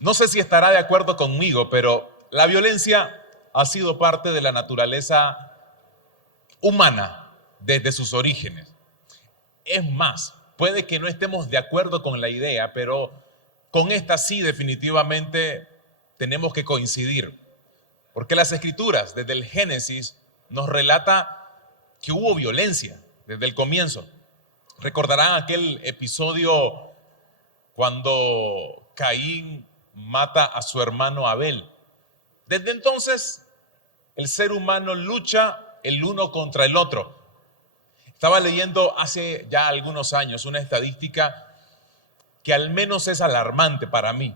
No sé si estará de acuerdo conmigo, pero la violencia ha sido parte de la naturaleza humana desde sus orígenes. Es más, puede que no estemos de acuerdo con la idea, pero con esta sí definitivamente tenemos que coincidir. Porque las Escrituras, desde el Génesis, nos relata que hubo violencia desde el comienzo. Recordarán aquel episodio cuando Caín mata a su hermano Abel. Desde entonces, el ser humano lucha el uno contra el otro. Estaba leyendo hace ya algunos años una estadística que al menos es alarmante para mí.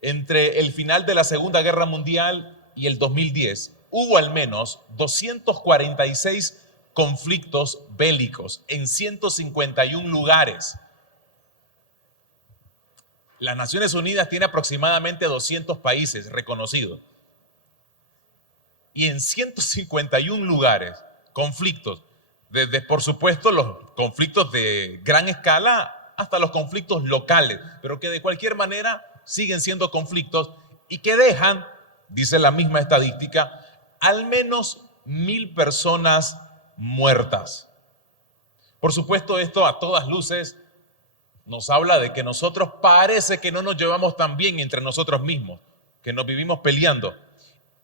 Entre el final de la Segunda Guerra Mundial y el 2010, hubo al menos 246 conflictos bélicos en 151 lugares. Las Naciones Unidas tiene aproximadamente 200 países reconocidos. Y en 151 lugares, conflictos, desde por supuesto los conflictos de gran escala hasta los conflictos locales, pero que de cualquier manera siguen siendo conflictos y que dejan, dice la misma estadística, al menos 1,000 personas muertas. Por supuesto, esto a todas luces nos habla de que nosotros parece que no nos llevamos tan bien entre nosotros mismos, que nos vivimos peleando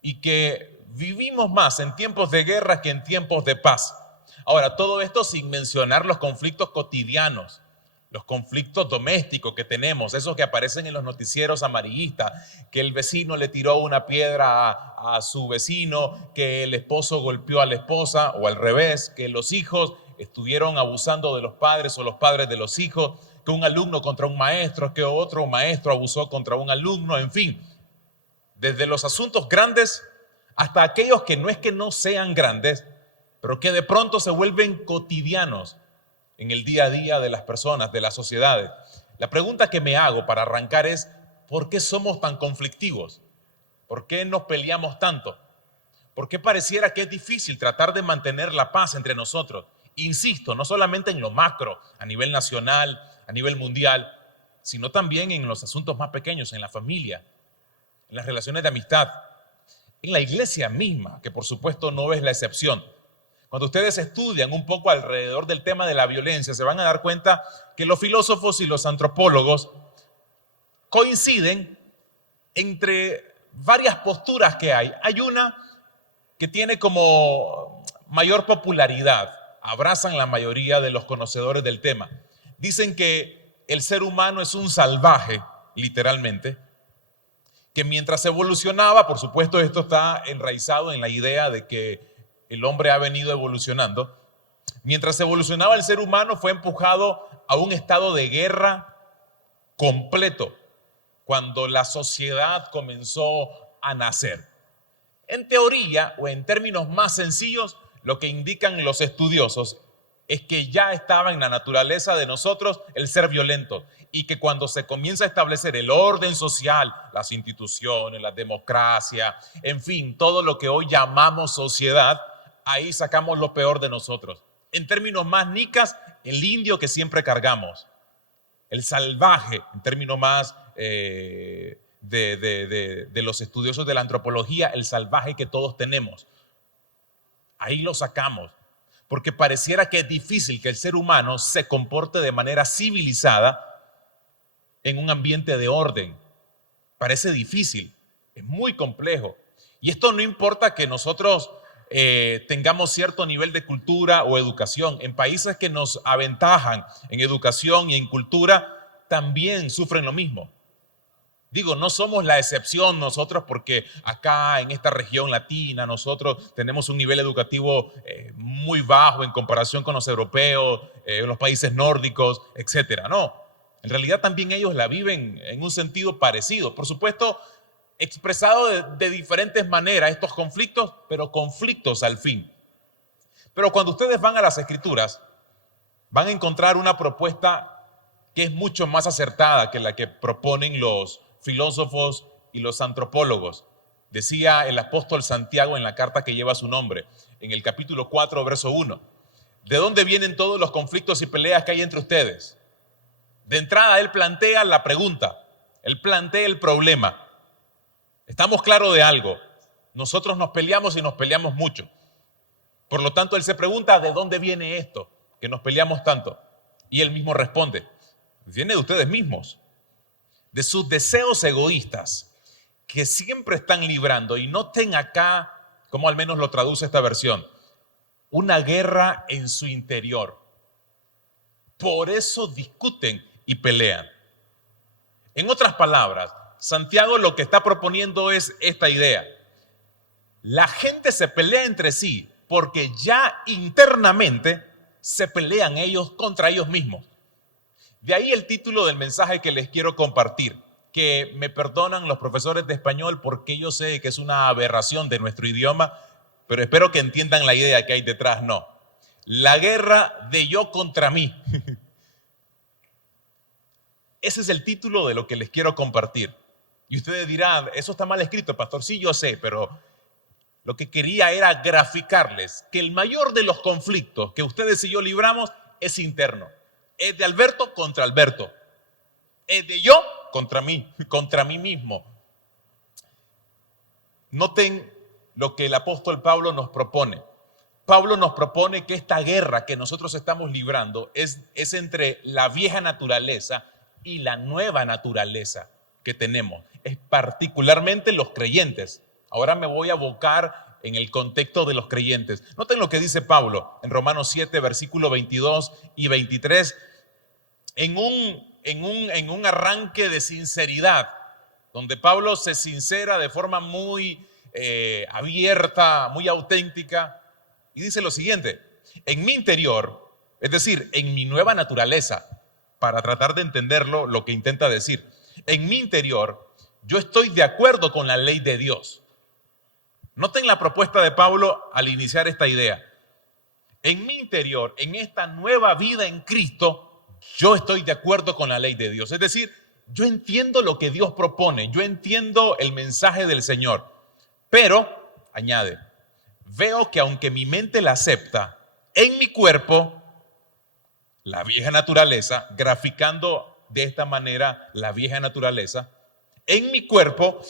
y que vivimos más en tiempos de guerra que en tiempos de paz. Ahora, todo esto sin mencionar los conflictos cotidianos, los conflictos domésticos que tenemos, esos que aparecen en los noticieros amarillistas, que el vecino le tiró una piedra a su vecino, que el esposo golpeó a la esposa o al revés, que los hijos estuvieron abusando de los padres o los padres de los hijos, que un alumno contra un maestro, que otro maestro abusó contra un alumno, en fin, desde los asuntos grandes hasta aquellos que no es que no sean grandes, pero que de pronto se vuelven cotidianos en el día a día de las personas, de las sociedades. La pregunta que me hago para arrancar es, ¿por qué somos tan conflictivos? ¿Por qué nos peleamos tanto? ¿Por qué pareciera que es difícil tratar de mantener la paz entre nosotros? Insisto, no solamente en lo macro, a nivel nacional, a nivel mundial, sino también en los asuntos más pequeños, en la familia, en las relaciones de amistad, en la iglesia misma, que por supuesto no es la excepción. Cuando ustedes estudian un poco alrededor del tema de la violencia, se van a dar cuenta que los filósofos y los antropólogos coinciden entre varias posturas que hay. Hay una que tiene como mayor popularidad, abrazan la mayoría de los conocedores del tema. Dicen que el ser humano es un salvaje, literalmente, que mientras evolucionaba, por supuesto esto está enraizado en la idea de que el hombre ha venido evolucionando, mientras evolucionaba el ser humano fue empujado a un estado de guerra completo, cuando la sociedad comenzó a nacer. En teoría, o en términos más sencillos, lo que indican los estudiosos es que ya estaba en la naturaleza de nosotros el ser violento y que cuando se comienza a establecer el orden social, las instituciones, la democracia, en fin, todo lo que hoy llamamos sociedad, ahí sacamos lo peor de nosotros. En términos más nicas, el indio que siempre cargamos, el salvaje, en términos más de los estudiosos de la antropología, el salvaje que todos tenemos. Ahí lo sacamos, porque pareciera que es difícil que el ser humano se comporte de manera civilizada en un ambiente de orden. Parece difícil, es muy complejo. Y esto no importa que nosotros tengamos cierto nivel de cultura o educación. En países que nos aventajan en educación y en cultura, también sufren lo mismo. Digo, no somos la excepción nosotros porque acá en esta región latina nosotros tenemos un nivel educativo muy bajo en comparación con los europeos, los países nórdicos, etcétera. No, en realidad también ellos la viven en un sentido parecido. Por supuesto, expresado de diferentes maneras estos conflictos, pero conflictos al fin. Pero cuando ustedes van a las Escrituras, van a encontrar una propuesta que es mucho más acertada que la que proponen los filósofos y los antropólogos. Decía el apóstol Santiago en la carta que lleva su nombre, en el capítulo 4, verso 1. ¿De dónde vienen todos los conflictos y peleas que hay entre ustedes? De entrada, él plantea la pregunta: Él plantea el problema. Estamos claros de algo. Nosotros nos peleamos y nos peleamos mucho. Por lo tanto, él se pregunta, ¿de dónde viene esto? Que nos peleamos tanto. Y él mismo responde, viene de ustedes mismos, de sus deseos egoístas que siempre están librando. Y noten acá, como al menos lo traduce esta versión, una guerra en su interior. Por eso discuten y pelean. En otras palabras, Santiago lo que está proponiendo es esta idea. La gente se pelea entre sí porque ya internamente se pelean ellos contra ellos mismos. De ahí el título del mensaje que les quiero compartir, que me perdonan los profesores de español porque yo sé que es una aberración de nuestro idioma, pero espero que entiendan la idea que hay detrás. No, la guerra de yo contra mí. Ese es el título de lo que les quiero compartir. Y ustedes dirán, eso está mal escrito, pastor. Sí, yo sé, pero lo que quería era graficarles que el mayor de los conflictos que ustedes y yo libramos es interno. Es de Alberto contra Alberto. Es de yo contra mí mismo. Noten lo que el apóstol Pablo nos propone. Pablo nos propone que esta guerra que nosotros estamos librando es entre la vieja naturaleza y la nueva naturaleza que tenemos. Es particularmente los creyentes. Ahora me voy a abocar en el contexto de los creyentes. Noten lo que dice Pablo en Romanos 7, versículos 22 y 23, en un arranque de sinceridad, donde Pablo se sincera de forma muy abierta, muy auténtica, y dice lo siguiente: en mi interior, es decir, en mi nueva naturaleza, para tratar de entenderlo, lo que intenta decir, en mi interior, yo estoy de acuerdo con la ley de Dios. Noten la propuesta de Pablo al iniciar esta idea. En mi interior, en esta nueva vida en Cristo, yo estoy de acuerdo con la ley de Dios. Es decir, yo entiendo lo que Dios propone, yo entiendo el mensaje del Señor. Pero, añade, veo que aunque mi mente la acepta, en mi cuerpo, la vieja naturaleza, graficando de esta manera la vieja naturaleza, en mi cuerpo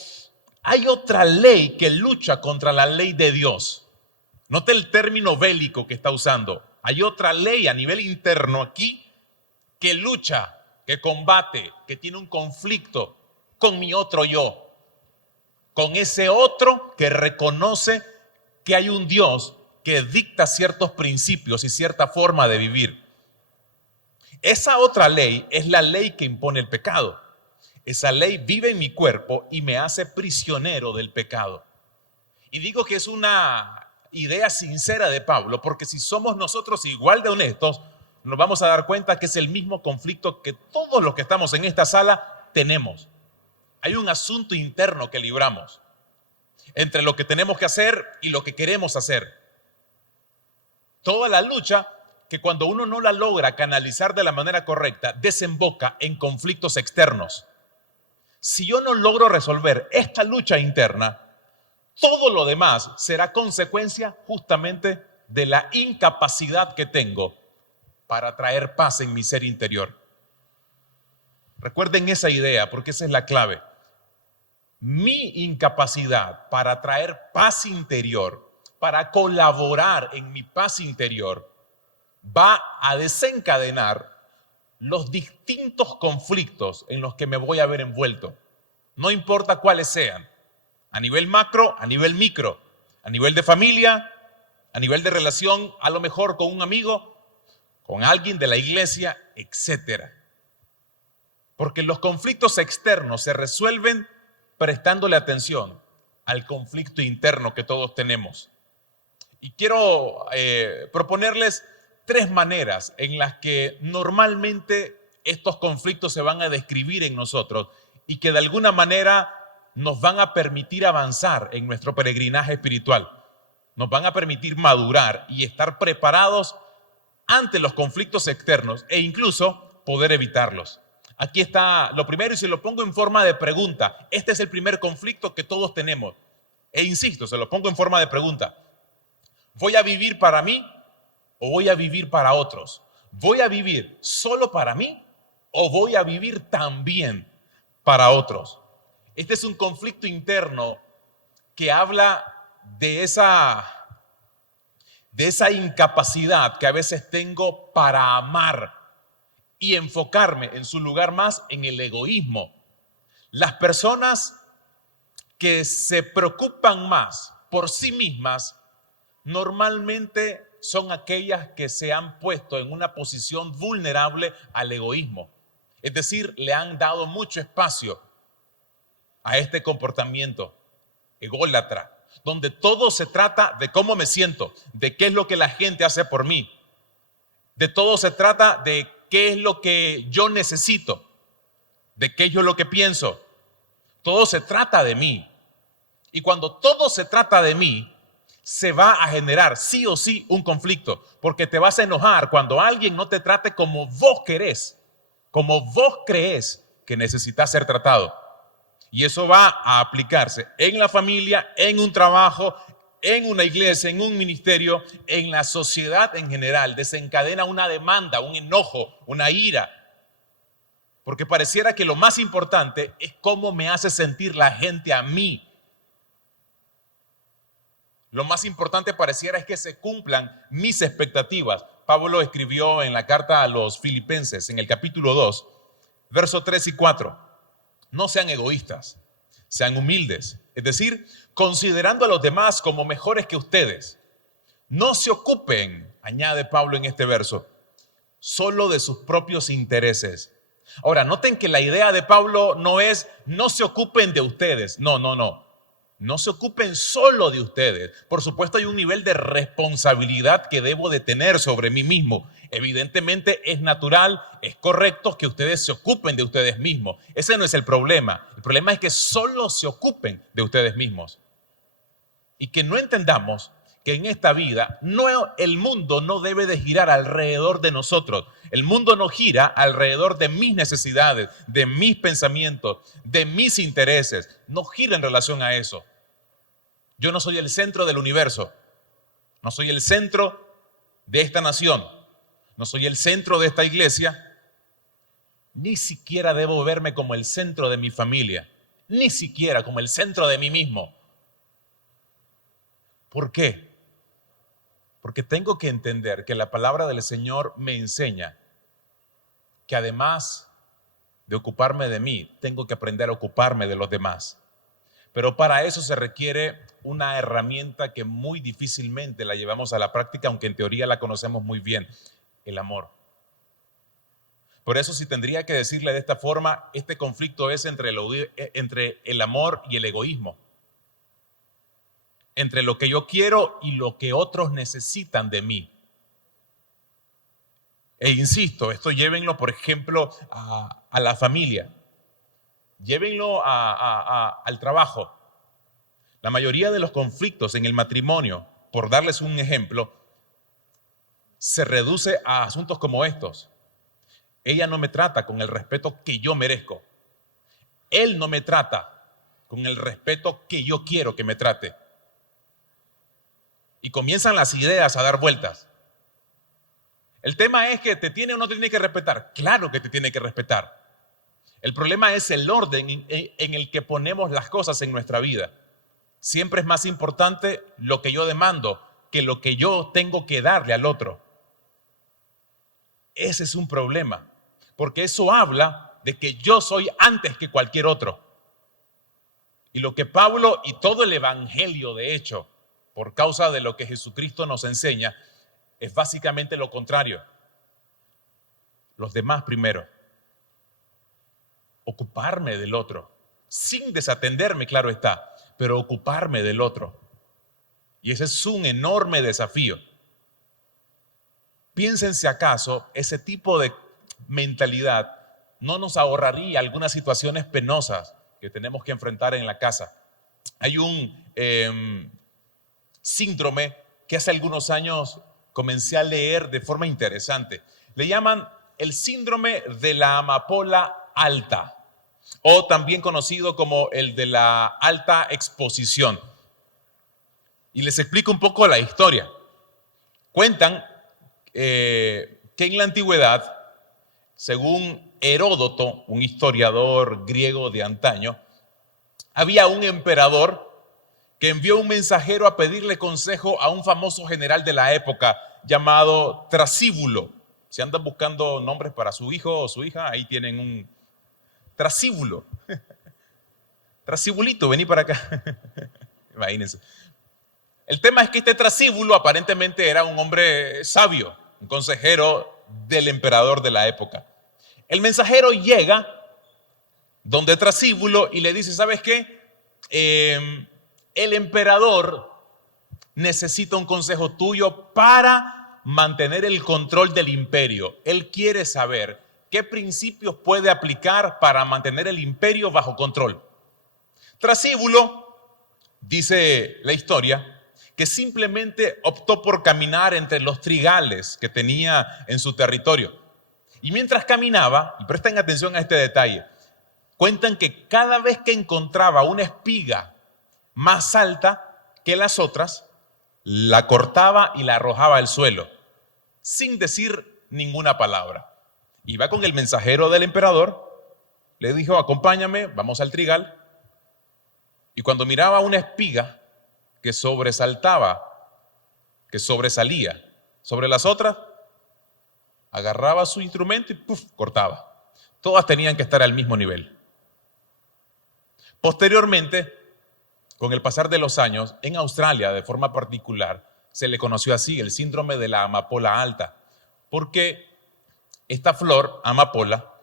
hay otra ley que lucha contra la ley de Dios. Note el término bélico que está usando. Hay otra ley a nivel interno aquí que lucha, que combate, que tiene un conflicto con mi otro yo. Con ese otro que reconoce que hay un Dios que dicta ciertos principios y cierta forma de vivir. Esa otra ley es la ley que impone el pecado. Esa ley vive en mi cuerpo y me hace prisionero del pecado. Y digo que es una idea sincera de Pablo, porque si somos nosotros igual de honestos, nos vamos a dar cuenta que es el mismo conflicto que todos los que estamos en esta sala tenemos. Hay un asunto interno que libramos entre lo que tenemos que hacer y lo que queremos hacer. Toda la lucha que cuando uno no la logra canalizar de la manera correcta, desemboca en conflictos externos. Si yo no logro resolver esta lucha interna, todo lo demás será consecuencia justamente de la incapacidad que tengo para traer paz en mi ser interior. Recuerden esa idea, porque esa es la clave. Mi incapacidad para traer paz interior, para colaborar en mi paz interior, va a desencadenar los distintos conflictos en los que me voy a ver envuelto. No importa cuáles sean, a nivel macro, a nivel micro, a nivel de familia, a nivel de relación, a lo mejor con un amigo, con alguien de la iglesia, etcétera. Porque los conflictos externos se resuelven prestándole atención al conflicto interno que todos tenemos. Y quiero proponerles 3 maneras en las que normalmente estos conflictos se van a describir en nosotros y que de alguna manera nos van a permitir avanzar en nuestro peregrinaje espiritual. Nos van a permitir madurar y estar preparados ante los conflictos externos e incluso poder evitarlos. Aquí está lo primero y se lo pongo en forma de pregunta. Este es el primer conflicto que todos tenemos. E insisto, se lo pongo en forma de pregunta. ¿Voy a vivir para mí o voy a vivir para otros? ¿Voy a vivir solo para mí o voy a vivir también para otros. Este es un conflicto interno que habla de esa incapacidad que a veces tengo para amar y enfocarme en su lugar más en el egoísmo. Las personas que se preocupan más por sí mismas normalmente son aquellas que se han puesto en una posición vulnerable al egoísmo. Es decir, le han dado mucho espacio a este comportamiento ególatra, donde todo se trata de cómo me siento, de qué es lo que la gente hace por mí, de todo se trata de qué es lo que yo necesito, de qué es lo que pienso. Todo se trata de mí. Y cuando todo se trata de mí, se va a generar sí o sí un conflicto, porque te vas a enojar cuando alguien no te trate como vos querés, como vos crees que necesitas ser tratado. Y eso va a aplicarse en la familia, en un trabajo, en una iglesia, en un ministerio, en la sociedad en general. Desencadena una demanda, un enojo, una ira. Porque pareciera que lo más importante es cómo me hace sentir la gente a mí. Lo más importante pareciera es que se cumplan mis expectativas. Pablo escribió en la carta a los Filipenses, en el capítulo 2, versos 3 y 4. No sean egoístas, sean humildes, es decir, considerando a los demás como mejores que ustedes. No se ocupen, añade Pablo en este verso, solo de sus propios intereses. Ahora, noten que la idea de Pablo no es no se ocupen de ustedes, no. No se ocupen solo de ustedes. Por supuesto, hay un nivel de responsabilidad que debo de tener sobre mí mismo. Evidentemente es natural, es correcto que ustedes se ocupen de ustedes mismos. Ese no es el problema. El problema es que solo se ocupen de ustedes mismos. Y que no entendamos que en esta vida el mundo no debe de girar alrededor de nosotros. El mundo no gira alrededor de mis necesidades, de mis pensamientos, de mis intereses. No gira en relación a eso. Yo no soy el centro del universo. No soy el centro de esta nación. No soy el centro de esta iglesia. Ni siquiera debo verme como el centro de mi familia. Ni siquiera como el centro de mí mismo. ¿Por qué? Porque tengo que entender que la palabra del Señor me enseña que además de ocuparme de mí, tengo que aprender a ocuparme de los demás. Pero para eso se requiere una herramienta que muy difícilmente la llevamos a la práctica, aunque en teoría la conocemos muy bien, el amor. Por eso, si tendría que decirle de esta forma, este conflicto es entre el amor y el egoísmo. Entre lo que yo quiero y lo que otros necesitan de mí. E insisto, esto llévenlo, por ejemplo, a la familia. Llévenlo al trabajo. La mayoría de los conflictos en el matrimonio, por darles un ejemplo, se reduce a asuntos como estos. Ella no me trata con el respeto que yo merezco. Él no me trata con el respeto que yo quiero que me trate. Y comienzan las ideas a dar vueltas. El tema es que te tiene o no te tiene que respetar. Claro que te tiene que respetar. El problema es el orden en el que ponemos las cosas en nuestra vida. Siempre es más importante lo que yo demando que lo que yo tengo que darle al otro. Ese es un problema, porque eso habla de que yo soy antes que cualquier otro. Y lo que Pablo y todo el evangelio, de hecho, por causa de lo que Jesucristo nos enseña, es básicamente lo contrario. Los demás primero. Ocuparme del otro, sin desatenderme, claro está, pero ocuparme del otro. Y ese es un enorme desafío. Piensen si acaso ese tipo de mentalidad no nos ahorraría algunas situaciones penosas que tenemos que enfrentar en la casa. Hay un síndrome que hace algunos años comencé a leer de forma interesante. Le llaman el síndrome de la amapola alta, o también conocido como el de la alta exposición. Y les explico un poco la historia. Cuentan que en la antigüedad, según Heródoto, un historiador griego de antaño, había un emperador que envió un mensajero a pedirle consejo a un famoso general de la época llamado Trasíbulo. Si andan buscando nombres para su hijo o su hija, ahí tienen un Trasíbulo. Trasíbulito, vení para acá. Imagínense. El tema es que este Trasíbulo aparentemente era un hombre sabio, un consejero del emperador de la época. El mensajero llega donde Trasíbulo y le dice, ¿sabes qué? El emperador necesita un consejo tuyo para mantener el control del imperio. Él quiere saber qué principios puede aplicar para mantener el imperio bajo control. Trasíbulo, dice la historia, que simplemente optó por caminar entre los trigales que tenía en su territorio. Y mientras caminaba, y presten atención a este detalle, cuentan que cada vez que encontraba una espiga más alta que las otras, la cortaba y la arrojaba al suelo, sin decir ninguna palabra. Iba con el mensajero del emperador, le dijo, acompáñame, vamos al trigal. Y cuando miraba una espiga que sobresaltaba, que sobresalía sobre las otras, agarraba su instrumento y ¡puf!, cortaba. Todas tenían que estar al mismo nivel. Posteriormente, con el pasar de los años, en Australia, de forma particular, se le conoció así, el síndrome de la amapola alta, porque esta flor, amapola,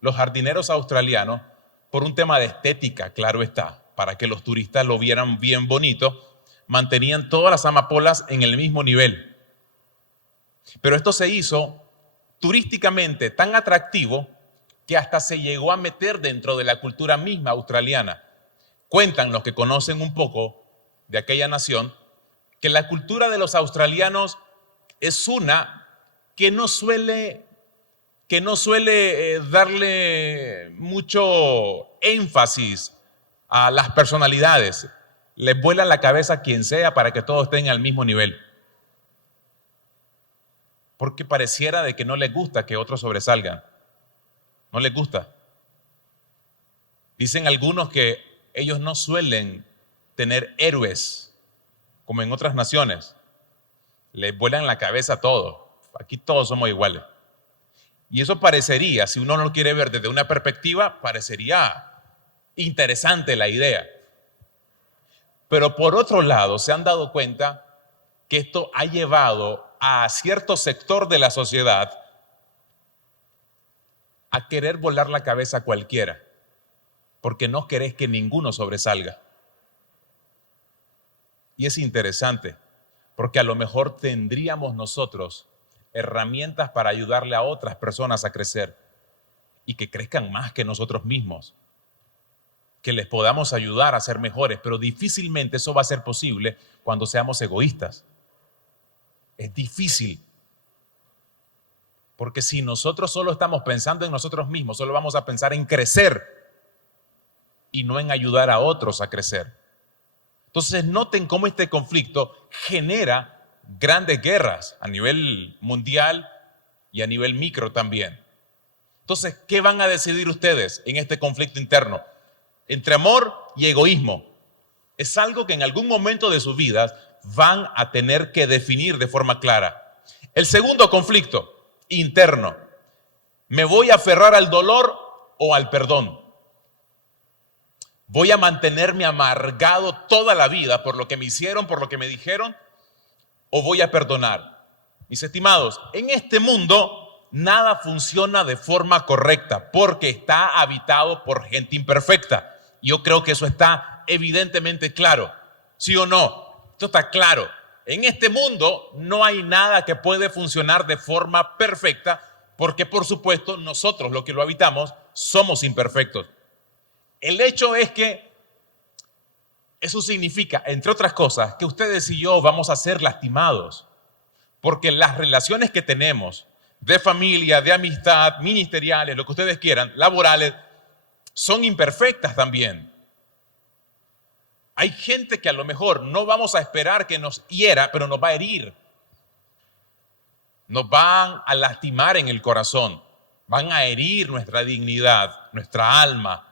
los jardineros australianos, por un tema de estética, claro está, para que los turistas lo vieran bien bonito, mantenían todas las amapolas en el mismo nivel. Pero esto se hizo turísticamente tan atractivo que hasta se llegó a meter dentro de la cultura misma australiana. Cuentan los que conocen un poco de aquella nación que la cultura de los australianos es una que no suele darle mucho énfasis a las personalidades. Les vuela la cabeza a quien sea para que todos estén al mismo nivel. Porque pareciera de que no les gusta que otros sobresalgan. No les gusta. Dicen algunos que ellos no suelen tener héroes como en otras naciones. Les vuelan la cabeza a todos. Aquí todos somos iguales. Y eso parecería, si uno no lo quiere ver desde una perspectiva, parecería interesante la idea. Pero por otro lado, se han dado cuenta que esto ha llevado a cierto sector de la sociedad a querer volar la cabeza a cualquiera, porque no querés que ninguno sobresalga. Y es interesante, porque a lo mejor tendríamos nosotros herramientas para ayudarle a otras personas a crecer y que crezcan más que nosotros mismos, que les podamos ayudar a ser mejores, pero difícilmente eso va a ser posible cuando seamos egoístas. Es difícil, porque si nosotros solo estamos pensando en nosotros mismos, solo vamos a pensar en crecer y no en ayudar a otros a crecer. Entonces noten cómo este conflicto genera grandes guerras a nivel mundial y a nivel micro también. Entonces, ¿qué van a decidir ustedes en este conflicto interno? Entre amor y egoísmo. Es algo que en algún momento de sus vidas van a tener que definir de forma clara. El segundo conflicto interno. ¿Me voy a aferrar al dolor o al perdón? ¿Voy a mantenerme amargado toda la vida por lo que me hicieron, por lo que me dijeron? ¿O voy a perdonar? Mis estimados, en este mundo nada funciona de forma correcta porque está habitado por gente imperfecta. Yo creo que eso está evidentemente claro. ¿Sí o no? Esto está claro. En este mundo no hay nada que puede funcionar de forma perfecta porque, por supuesto, nosotros, los que lo habitamos, somos imperfectos. El hecho es que eso significa, entre otras cosas, que ustedes y yo vamos a ser lastimados porque las relaciones que tenemos de familia, de amistad, ministeriales, lo que ustedes quieran, laborales, son imperfectas también. Hay gente que a lo mejor no vamos a esperar que nos hiera, pero nos va a herir. Nos van a lastimar en el corazón. van a herir nuestra dignidad, nuestra alma.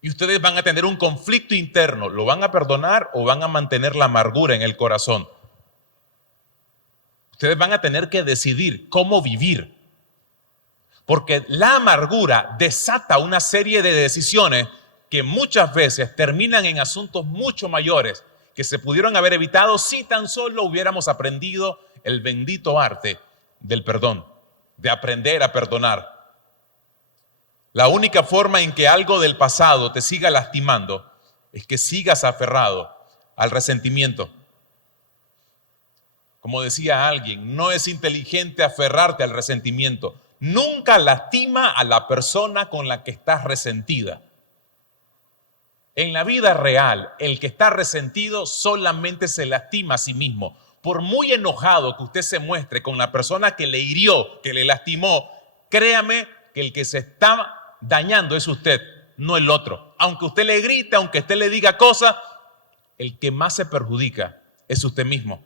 Y ustedes van a tener un conflicto interno. ¿Lo van a perdonar o van a mantener la amargura en el corazón? Ustedes van a tener que decidir cómo vivir. Porque la amargura desata una serie de decisiones que muchas veces terminan en asuntos mucho mayores que se pudieron haber evitado si tan solo hubiéramos aprendido el bendito arte del perdón, de aprender a perdonar. La única forma en que algo del pasado te siga lastimando es que sigas aferrado al resentimiento. Como decía alguien, no es inteligente aferrarte al resentimiento. Nunca lastima a la persona con la que estás resentida. En la vida real, el que está resentido solamente se lastima a sí mismo. Por muy enojado que usted se muestre con la persona que le hirió, que le lastimó, créame que el que se está dañando es usted, no el otro. Aunque usted le grite, aunque usted le diga cosas, el que más se perjudica es usted mismo.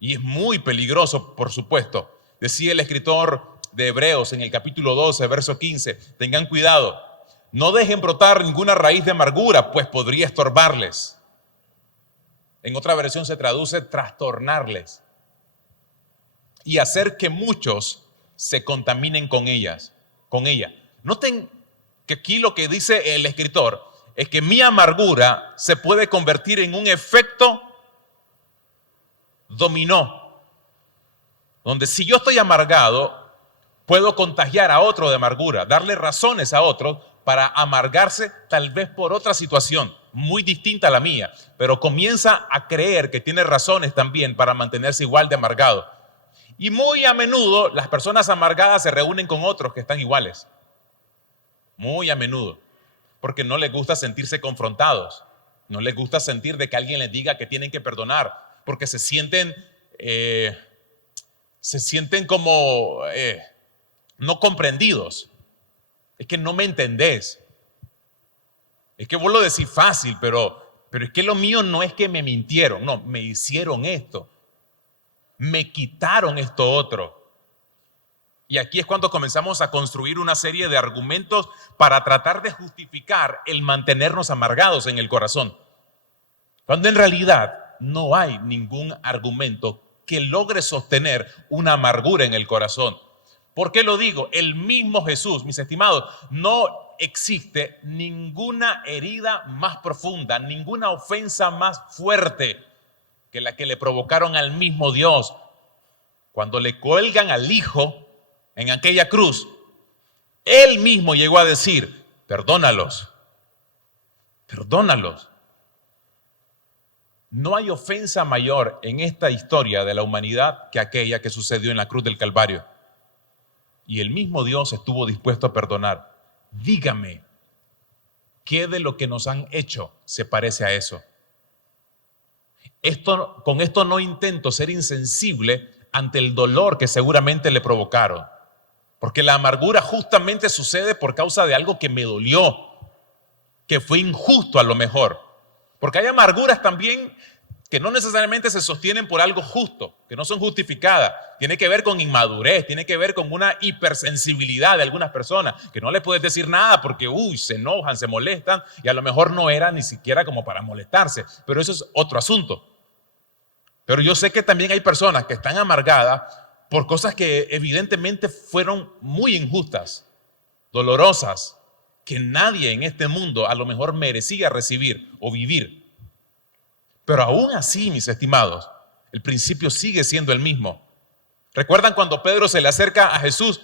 Y es muy peligroso, por supuesto. Decía el escritor de Hebreos en el capítulo 12, verso 15, tengan cuidado, no dejen brotar ninguna raíz de amargura, pues podría estorbarles. En otra versión se traduce trastornarles y hacer que muchos se contaminen con ella. Noten que aquí lo que dice el escritor es que mi amargura se puede convertir en un efecto dominó, donde si yo estoy amargado, puedo contagiar a otro de amargura, darle razones a otro para amargarse tal vez por otra situación muy distinta a la mía, pero comienza a creer que tiene razones también para mantenerse igual de amargado. Y muy a menudo las personas amargadas se reúnen con otros que están iguales. Muy a menudo, porque no les gusta sentirse confrontados, no les gusta sentir de que alguien les diga que tienen que perdonar, porque se sienten como no comprendidos. Es que no me entendés. Es que vos lo decís fácil, pero es que lo mío no es que me mintieron, no, me hicieron esto, me quitaron esto otro. Y aquí es cuando comenzamos a construir una serie de argumentos para tratar de justificar el mantenernos amargados en el corazón, cuando en realidad no hay ningún argumento que logre sostener una amargura en el corazón. ¿Por qué lo digo? El mismo Jesús, mis estimados, no existe ninguna herida más profunda, ninguna ofensa más fuerte que la que le provocaron al mismo Dios. Cuando le cuelgan al Hijo en aquella cruz, Él mismo llegó a decir, perdónalos, perdónalos. No hay ofensa mayor en esta historia de la humanidad que aquella que sucedió en la cruz del Calvario. Y el mismo Dios estuvo dispuesto a perdonar. Dígame, ¿qué de lo que nos han hecho se parece a eso? Con esto no intento ser insensible ante el dolor que seguramente le provocaron. Porque la amargura justamente sucede por causa de algo que me dolió, que fue injusto a lo mejor. Porque hay amarguras también que no necesariamente se sostienen por algo justo, que no son justificadas. Tiene que ver con inmadurez, tiene que ver con una hipersensibilidad de algunas personas, que no le puedes decir nada porque se enojan, se molestan, y a lo mejor no era ni siquiera como para molestarse, pero eso es otro asunto. Pero yo sé que también hay personas que están amargadas por cosas que evidentemente fueron muy injustas, dolorosas, que nadie en este mundo a lo mejor merecía recibir o vivir. Pero aún así, mis estimados, el principio sigue siendo el mismo. ¿Recuerdan cuando Pedro se le acerca a Jesús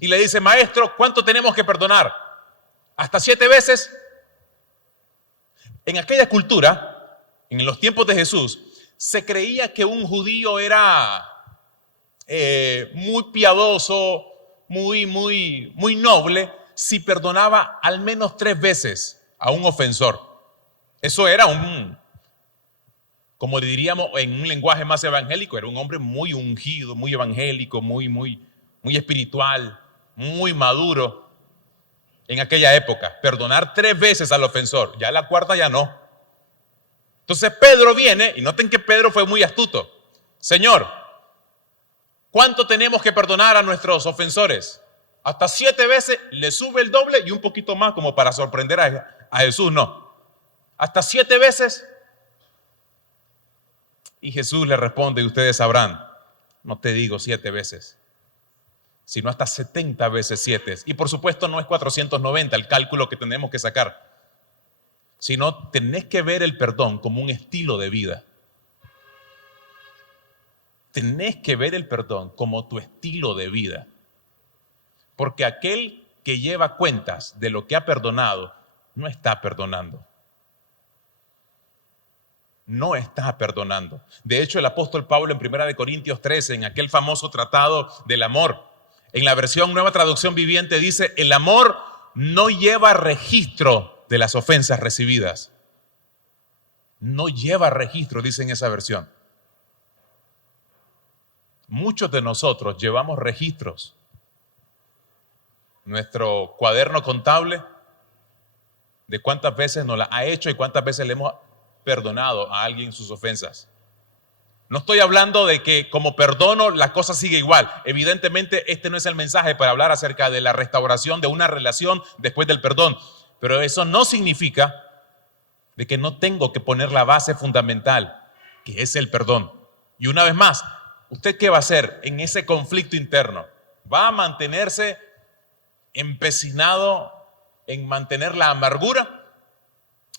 y le dice, maestro, ¿cuánto tenemos que perdonar? ¿Hasta 7 veces? En aquella cultura, en los tiempos de Jesús, se creía que un judío era muy piadoso, muy noble, si perdonaba al menos 3 veces a un ofensor. Eso era como diríamos en un lenguaje más evangélico, era un hombre muy ungido, muy evangélico, muy espiritual, muy maduro en aquella época. Perdonar 3 veces al ofensor, ya la cuarta ya no. Entonces Pedro viene, y noten que Pedro fue muy astuto. Señor, ¿Cuánto tenemos que perdonar a nuestros ofensores? Hasta 7 veces, le sube el doble y un poquito más como para sorprender a Jesús, no. Hasta 7 veces. Y Jesús le responde, y ustedes sabrán, no te digo 7 veces, sino hasta 70 veces 7. Y por supuesto no es 490 el cálculo que tenemos que sacar, sino tenés que ver el perdón como un estilo de vida. Tenés que ver el perdón como tu estilo de vida. Porque aquel que lleva cuentas de lo que ha perdonado, no está perdonando. No está perdonando. De hecho, el apóstol Pablo en 1 Corintios 13, en aquel famoso tratado del amor, en la versión Nueva Traducción Viviente dice, el amor no lleva registro de las ofensas recibidas. No lleva registro, dice en esa versión. Muchos de nosotros llevamos registros. Nuestro cuaderno contable de cuántas veces nos la ha hecho y cuántas veces le hemos perdonado a alguien sus ofensas. No estoy hablando de que como perdono la cosa sigue igual. Evidentemente este no es el mensaje para hablar acerca de la restauración de una relación después del perdón. Pero eso no significa de que no tengo que poner la base fundamental, que es el perdón. Y una vez más, ¿usted qué va a hacer en ese conflicto interno? ¿Va a mantenerse empecinado en mantener la amargura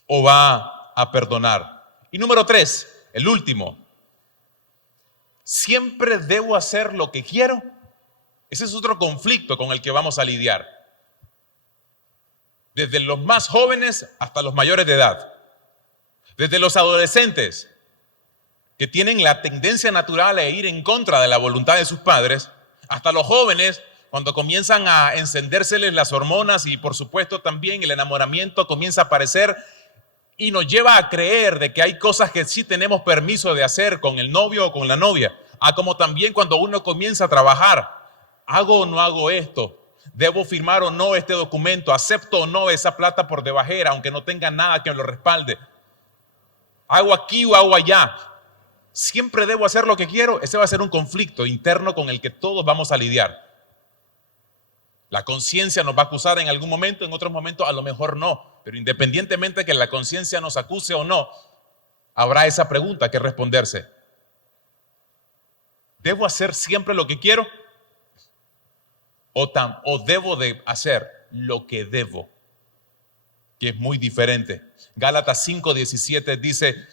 o va a perdonar? Y número 3, el último, ¿siempre debo hacer lo que quiero? Ese es otro conflicto con el que vamos a lidiar. Desde los más jóvenes hasta los mayores de edad. Desde los adolescentes que tienen la tendencia natural a ir en contra de la voluntad de sus padres, hasta los jóvenes cuando comienzan a encendérseles las hormonas y por supuesto también el enamoramiento comienza a aparecer y nos lleva a creer de que hay cosas que sí tenemos permiso de hacer con el novio o con la novia. Como también cuando uno comienza a trabajar, ¿hago o no hago esto? ¿Debo firmar o no este documento? ¿Acepto o no esa plata por debajera aunque no tenga nada que lo respalde? ¿Hago aquí o hago allá? ¿Siempre debo hacer lo que quiero? Ese va a ser un conflicto interno con el que todos vamos a lidiar. La conciencia nos va a acusar en algún momento, en otros momentos a lo mejor no. Pero independientemente de que la conciencia nos acuse o no, habrá esa pregunta que responderse. ¿Debo hacer siempre lo que quiero? ¿O debo de hacer lo que debo? Que es muy diferente. Gálatas 5:17 dice,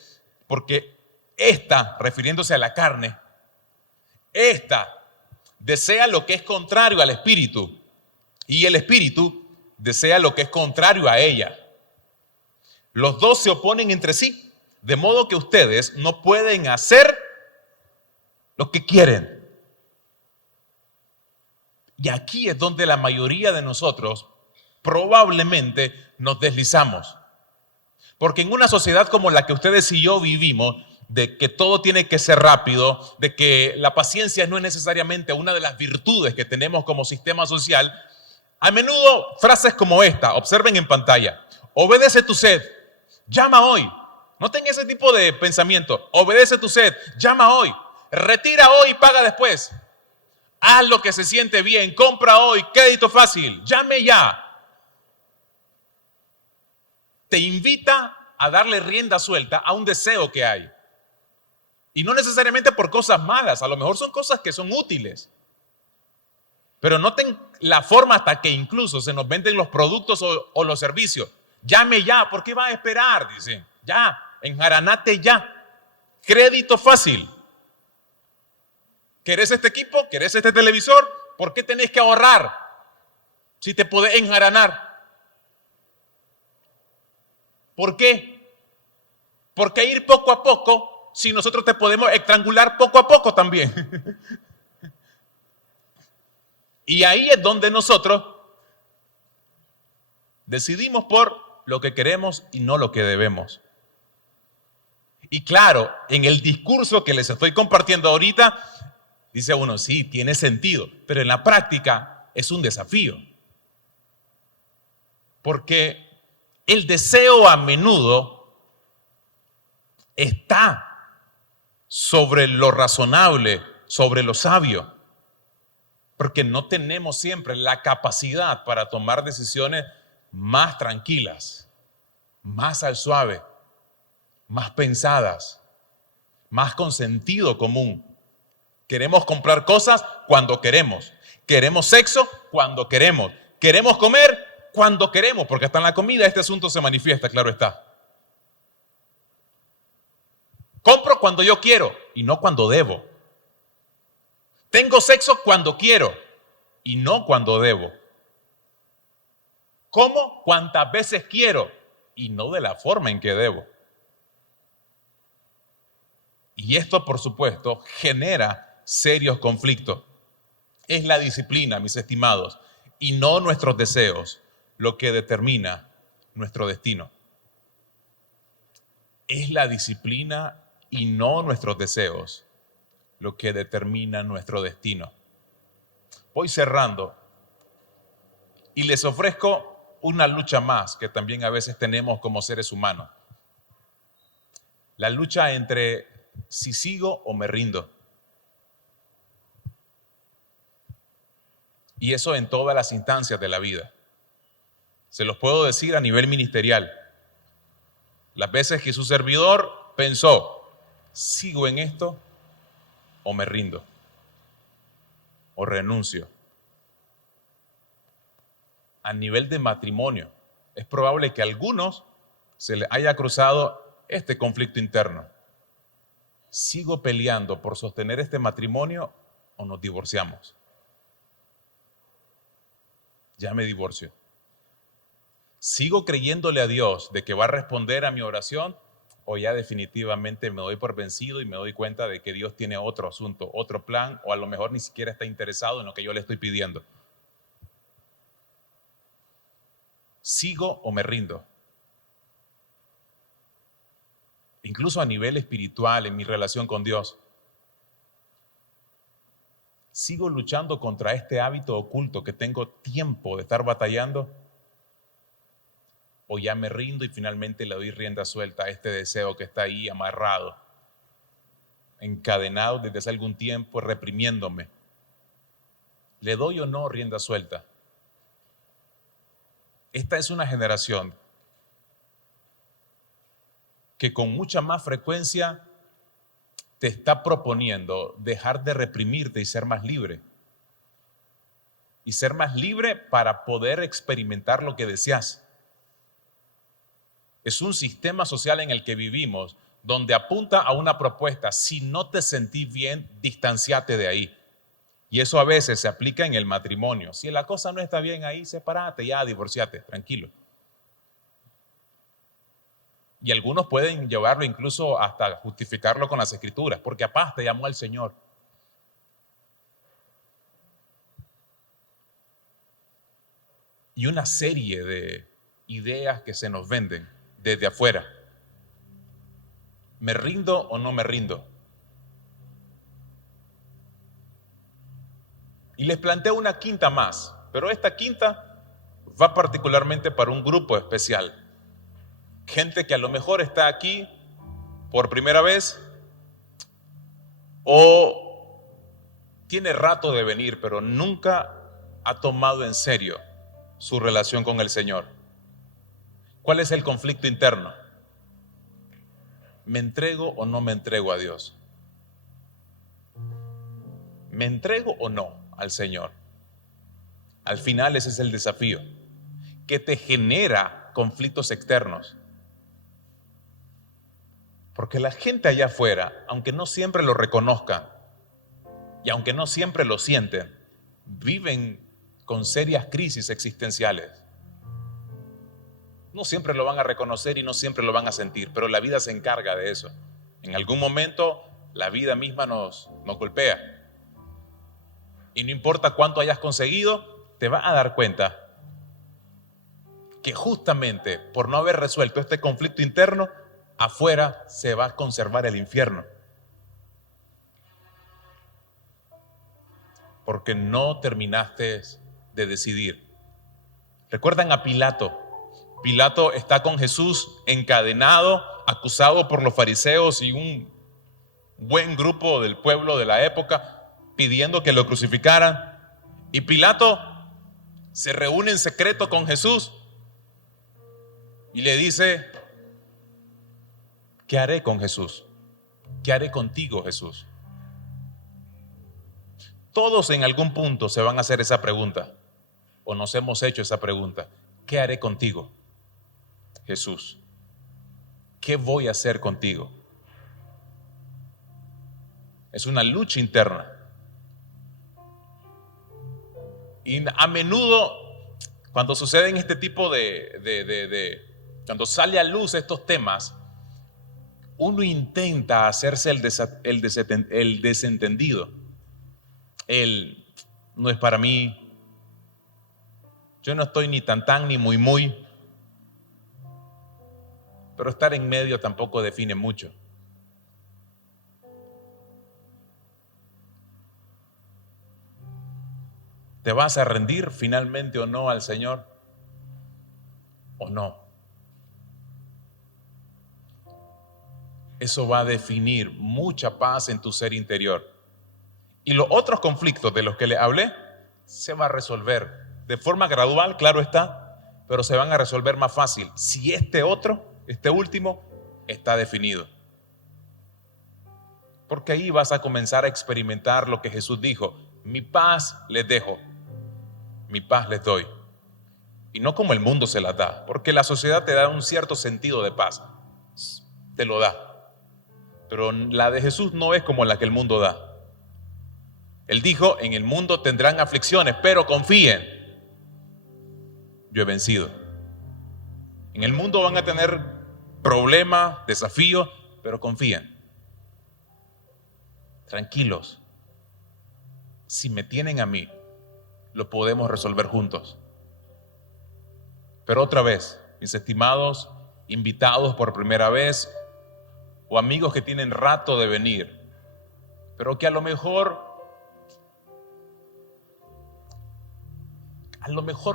porque esta, refiriéndose a la carne, esta desea lo que es contrario al espíritu y el espíritu desea lo que es contrario a ella. Los dos se oponen entre sí, de modo que ustedes no pueden hacer lo que quieren. Y aquí es donde la mayoría de nosotros probablemente nos deslizamos. Porque en una sociedad como la que ustedes y yo vivimos, de que todo tiene que ser rápido, de que la paciencia no es necesariamente una de las virtudes que tenemos como sistema social, a menudo frases como esta, observen en pantalla, obedece tu sed, llama hoy. Noten ese tipo de pensamiento, obedece tu sed, llama hoy, retira hoy y paga después. Haz lo que se siente bien, compra hoy, crédito fácil, llame ya. Te invita a darle rienda suelta a un deseo que hay. Y no necesariamente por cosas malas, a lo mejor son cosas que son útiles. Pero noten la forma hasta que incluso se nos venden los productos o los servicios. Llame ya, ¿por qué va a esperar? Dicen, ya, enjaranate ya. Crédito fácil. ¿Querés este equipo? ¿Querés este televisor? ¿Por qué tenés que ahorrar si te podés enjaranar? ¿Por qué? Porque ir poco a poco, si nosotros te podemos estrangular poco a poco también. Y ahí es donde nosotros decidimos por lo que queremos y no lo que debemos. Y claro, en el discurso que les estoy compartiendo ahorita, dice uno, sí, tiene sentido, pero en la práctica es un desafío. Porque el deseo a menudo está sobre lo razonable, sobre lo sabio. porque no tenemos siempre la capacidad para tomar decisiones más tranquilas, más al suave, más pensadas, más con sentido común. Queremos comprar cosas cuando queremos. Queremos sexo cuando queremos. Queremos comer cuando queremos, porque hasta en la comida este asunto se manifiesta, claro está. Compro cuando yo quiero y no cuando debo. Tengo sexo cuando quiero y no cuando debo. Como cuantas veces quiero y no de la forma en que debo. Y esto, por supuesto, genera serios conflictos. Es la disciplina, mis estimados, y no nuestros deseos, lo que determina nuestro destino. Es la disciplina y no nuestros deseos lo que determina nuestro destino. Voy cerrando y les ofrezco una lucha más que también a veces tenemos como seres humanos. La lucha entre si sigo o me rindo. Y eso en todas las instancias de la vida. Se los puedo decir a nivel ministerial. Las veces que su servidor pensó, ¿sigo en esto o me rindo? ¿O renuncio? A nivel de matrimonio, es probable que a algunos se les haya cruzado este conflicto interno. ¿Sigo peleando por sostener este matrimonio o nos divorciamos? Ya me divorcio. ¿Sigo creyéndole a Dios de que va a responder a mi oración o ya definitivamente me doy por vencido y me doy cuenta de que Dios tiene otro asunto, otro plan, o a lo mejor ni siquiera está interesado en lo que yo le estoy pidiendo? ¿Sigo o me rindo? Incluso a nivel espiritual, en mi relación con Dios, ¿sigo luchando contra este hábito oculto que tengo tiempo de estar batallando? ¿O ya me rindo y finalmente le doy rienda suelta a este deseo que está ahí amarrado, encadenado desde hace algún tiempo, reprimiéndome? ¿Le doy o no rienda suelta? Esta es una generación que con mucha más frecuencia te está proponiendo dejar de reprimirte y ser más libre. Y ser más libre para poder experimentar lo que deseas. Es un sistema social en el que vivimos donde apunta a una propuesta: si no te sentís bien, distanciate de ahí. Y eso a veces se aplica en el matrimonio. Si la cosa no está bien ahí, sepárate, ya, divorciate, tranquilo. Y algunos pueden llevarlo incluso hasta justificarlo con las escrituras, porque a paz te llamó el Señor. Y una serie de ideas que se nos venden desde afuera. ¿Me rindo o no me rindo? Y les planteo una quinta más, pero esta quinta va particularmente para un grupo especial. Gente que a lo mejor está aquí por primera vez o tiene rato de venir, pero nunca ha tomado en serio su relación con el Señor. ¿Cuál es el conflicto interno? ¿Me entrego o no me entrego a Dios? ¿Me entrego o no al Señor? Al final ese es el desafío, que te genera conflictos externos. Porque la gente allá afuera, aunque no siempre lo reconozcan y aunque no siempre lo sienten, viven con serias crisis existenciales. No siempre lo van a reconocer y no siempre lo van a sentir, pero la vida se encarga de eso. En algún momento la vida misma nos golpea. Y no importa cuánto hayas conseguido, te vas a dar cuenta que justamente por no haber resuelto este conflicto interno, afuera se va a conservar el infierno. Porque no terminaste de decidir. ¿Recuerdan a Pilato? Pilato está con Jesús encadenado, acusado por los fariseos y un buen grupo del pueblo de la época, pidiendo que lo crucificaran. Y Pilato se reúne en secreto con Jesús y le dice: ¿qué haré con Jesús? ¿Qué haré contigo, Jesús? Todos en algún punto se van a hacer esa pregunta, o nos hemos hecho esa pregunta. ¿Qué haré contigo, Jesús? ¿Qué voy a hacer contigo? Es una lucha interna. Y a menudo, cuando suceden este tipo cuando sale a luz estos temas, uno intenta hacerse el desentendido. No es para mí, yo no estoy ni tan ni muy, pero estar en medio tampoco define mucho. ¿Te vas a rendir finalmente o no al Señor? ¿O no? Eso va a definir mucha paz en tu ser interior. Y los otros conflictos de los que le hablé se va a resolver de forma gradual, claro está, pero se van a resolver más fácil si este último, está definido. Porque ahí vas a comenzar a experimentar lo que Jesús dijo: mi paz les dejo, mi paz les doy. Y no como el mundo se la da, porque la sociedad te da un cierto sentido de paz, te lo da. Pero la de Jesús no es como la que el mundo da. Él dijo: en el mundo tendrán aflicciones, pero confíen, yo he vencido. En el mundo van a tener problemas, desafíos, pero confíen. Tranquilos, si me tienen a mí, lo podemos resolver juntos. Pero otra vez, mis estimados invitados por primera vez, o amigos que tienen rato de venir, pero que a lo mejor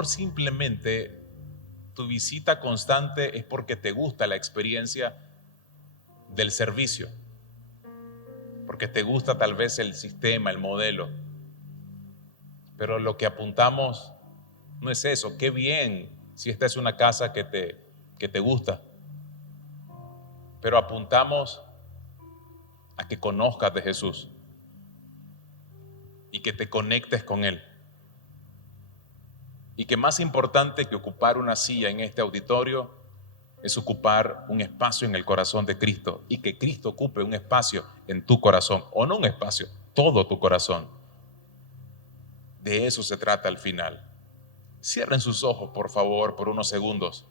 simplemente tu visita constante es porque te gusta la experiencia del servicio, porque te gusta tal vez el sistema, el modelo, pero lo que apuntamos no es eso. Qué bien si esta es una casa que te gusta, pero apuntamos a que conozcas de Jesús y que te conectes con Él. Y que más importante que ocupar una silla en este auditorio es ocupar un espacio en el corazón de Cristo, y que Cristo ocupe un espacio en tu corazón, o no un espacio, todo tu corazón. De eso se trata al final. Cierren sus ojos, por favor, por unos segundos.